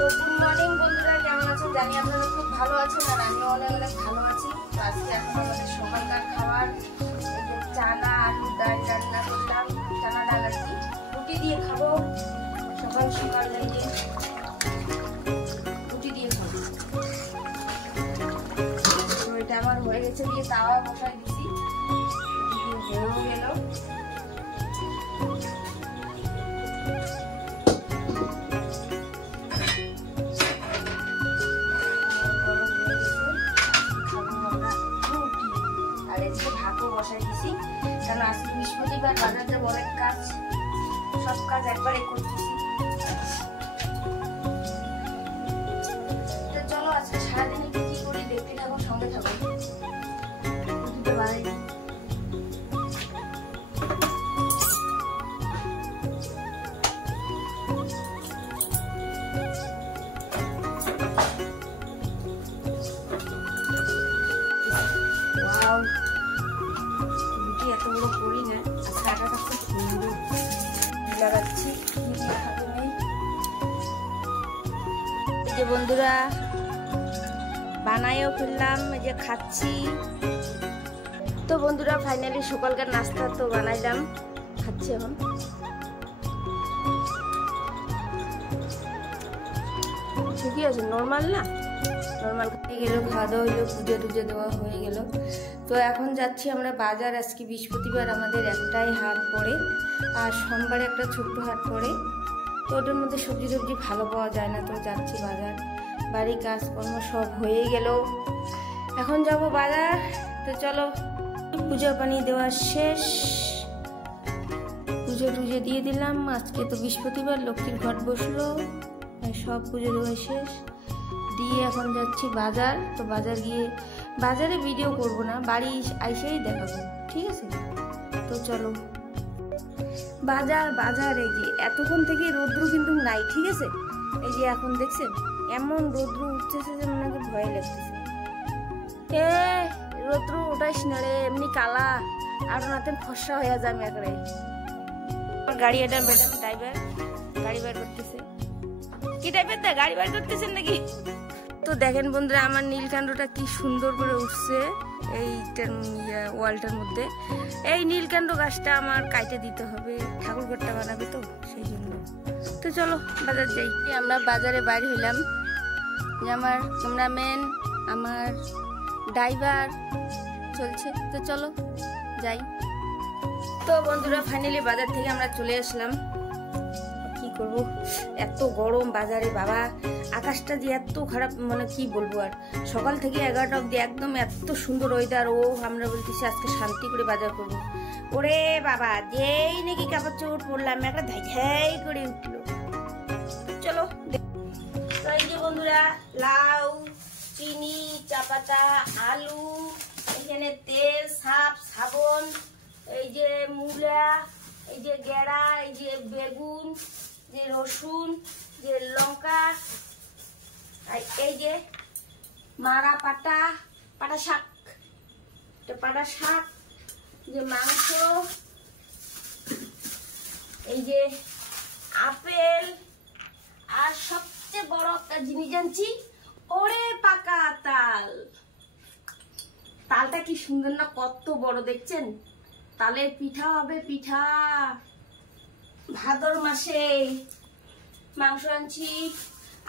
তো good morning বন্ধুরা, কেমন আছেন? জানি আপনারা খুব ভালো আছেন আর আমিও অনেক অনেক ভালো আছি। তো আজকে এখন আমাদের সকালকার খাবার চানা আলু ডাল রান্না করলাম। চানা ডাল আর কি রুটি দিয়ে খাবো সকাল সকাল। এই যে রুটি দিয়ে খাবো। তো এটা আমার হয়ে গেছে, দিয়ে তাওয়া বসাই দিছি, হয়েও গেল। বসাই দিছি কারণ আজকে বৃহস্পতিবার, বাজার যাব, অনেক কাজ, সব কাজ একবারে করতেছি। তো চলো আজকে সারাদিনে কি করি দেখতে থাকো, সঙ্গে থাকো। বন্ধুরা বানাইও ফেললাম, এই যে খাচ্ছি। তো বন্ধুরা ফাইনালি সকালকার নাস্তা তো বানাইলাম, খাচ্ছি এখন। ঠিকই আছে, নর্মাল না, নর্মাল হয়ে গেল, খাওয়া দাওয়া হইলো, পুজো টুজো দেওয়া হয়ে গেল। তো এখন যাচ্ছি আমরা বাজার। আজকে বৃহস্পতিবার আমাদের একটাই হাট পড়ে, আর সোমবারে একটা ছোট্ট হাট পড়ে। তো ওটার মধ্যে সবজি টবজি ভালো পাওয়া যায় না, তো যাচ্ছি বাজার। বাড়ির কাজকর্ম সব হয়ে গেল, এখন যাব বাজার। তো চলো, পূজা পানি দেওয়া শেষ, পুজো টুজো দিয়ে দিলাম। আজকে তো বৃহস্পতিবার, লক্ষ্মীর ঘট বসলো, সব পুজো দেওয়া শেষ দিয়ে এখন যাচ্ছি বাজার। তো বাজার গিয়ে, বাজারে ভিডিও করব না, বাড়ি আইসেই দেখাবো, ঠিক আছে? তো চলো বাজার। বাজার এই যে এতক্ষণ থেকে রৌদ্র কিন্তু নাই, ঠিক আছে? এই যে এখন দেখছেন এমন রৌদ্র উঠতেছে যে মনে হয় ভয় লাগতেছে। এ রৌদ্র ওটাইস না রে, এমনি কালা আর নাতে ফসা হয়ে যায় একবারে। গাড়ি এটা ম্যাডাম ড্রাইভার গাড়ি বার করতেছে। কি টাইপের দা গাড়ি বার করতেছেন নাকি? তো দেখেন বন্ধুরা, আমার নীলকাণ্ডটা কি সুন্দর করে উঠছে এইটার ওয়ালটার মধ্যে। এই নীলকাণ্ড গাছটা আমার কাটে দিতে হবে, ঠাকুর ঘরটা বানাবে তো সেই জন্য। তো চলো বাজার যাই। আমরা বাজারে বাইরে হইলাম, যে আমার ক্যামেরাম্যান, আমার ড্রাইভার চলছে। তো চলো যাই। তো বন্ধুরা ফাইনালি বাজার থেকে আমরা চলে আসলাম। কি করব, এত গরম বাজারে বাবা, আকাশটা যে এত খারাপ, মানে কি বলবো। আর সকাল থেকে 11টা অব্দি একদম এত সুন্দর ওয়েদার। ও আমরা বলতেছি আজকে শান্তি করে বাজার করবো। ওরে বাবা, যেই নাকি কাপড় চোপড় পরলাম একটা ধাই ধাই করে উঠলো। চলো তো এই যে বন্ধুরা, লাউ, চিনি, চা পাতা, আলু, এখানে তেল, সাবন, এই যে মূলা, এই যে গেড়া, এই যে বেগুন, যে রসুন, যে লঙ্কা, এই যে মারা পাটা শাক, পাটা শাক, যে মাংস, এই যে আপেল, আর সবচেয়ে বড় একটা জিনিস জানছি, ওরে পাকা তাল। তালটা কি সুন্দর না, কত বড় দেখছেন? তালের পিঠা হবে, পিঠা ভাদর মাসে। মাংস আনছি,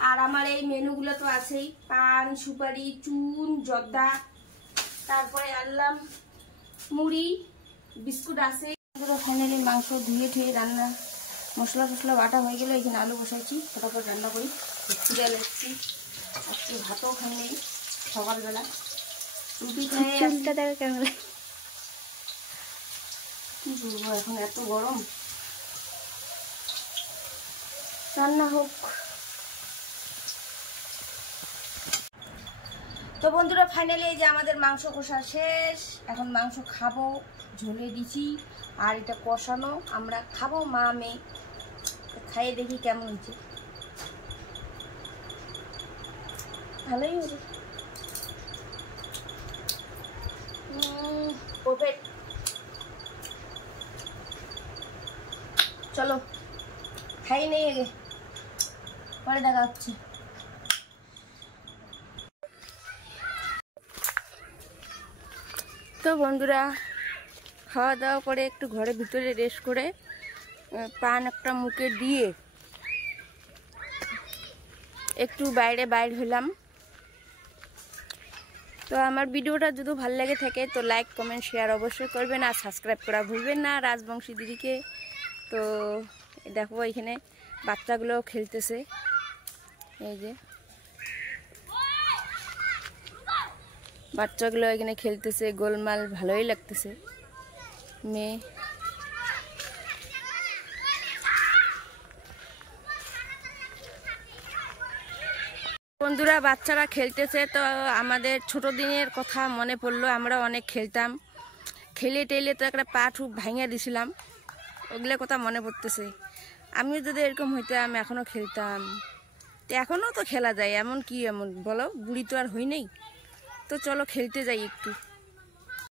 আর আমার এই মেনুগুলো তো আছেই, পান, সুপারি, চুন, জর্দা, তারপরে আনলাম মুড়ি, বিস্কুট আছে। ফাইনালি মাংস ধুয়ে ঠুয়ে রান্না মশলা টসলা বাটা হয়ে গেলে এখানে আলু বসাইছি, ফটাফট রান্না করি। খিদে লাগছি, আজকে ভাতও খাই নেই সকালবেলা, রুটি খাই। কি বলবো, এখন এত গরম, রান্না হোক। তো বন্ধুরা ফাইনালি এই যে আমাদের মাংস কষা শেষ, এখন মাংস খাবো, ঝোলে দিছি, আর এটা কষানো আমরা খাবো মা মেয়ে। খাইয়ে দেখি কেমন হচ্ছে, ভালোই হবে। চলো খাই নেই আগে, পরে দেখা হচ্ছে। তো বন্ধুরা, খাওয়া দাওয়া করে একটু ঘরের ভিতরে রেস্ট করে পান একটা মুখে দিয়ে একটু বাইরে হলাম। তো আমার ভিডিওটা যদি ভালো লেগে থাকে তো লাইক কমেন্ট শেয়ার অবশ্যই করবেন, আর সাবস্ক্রাইব করা ভুলবেন না রাজবংশী দিদিকে। তো দেখো এখানে বাচ্চাগুলো খেলতেছে, এই যে বাচ্চাগুলো এখানে খেলতেছে গোলমাল, ভালোই লাগতেছে। মেয়ে বন্ধুরা, বাচ্চারা খেলতেছে তো আমাদের ছোট দিনের কথা মনে পড়লো। আমরা অনেক খেলতাম, খেলে টেলে তো একটা পা ঠুপ ভাঙিয়ে দিছিলাম, ওগুলো কথা মনে পড়তেছে। আমিও যদি এরকম হইতাম এখনও খেলতাম। তো এখনও তো খেলা যায়, এমন কি এমন বলো, বুড়ি তো আর হই নেই। তো চলো খেলতে যাই একটু।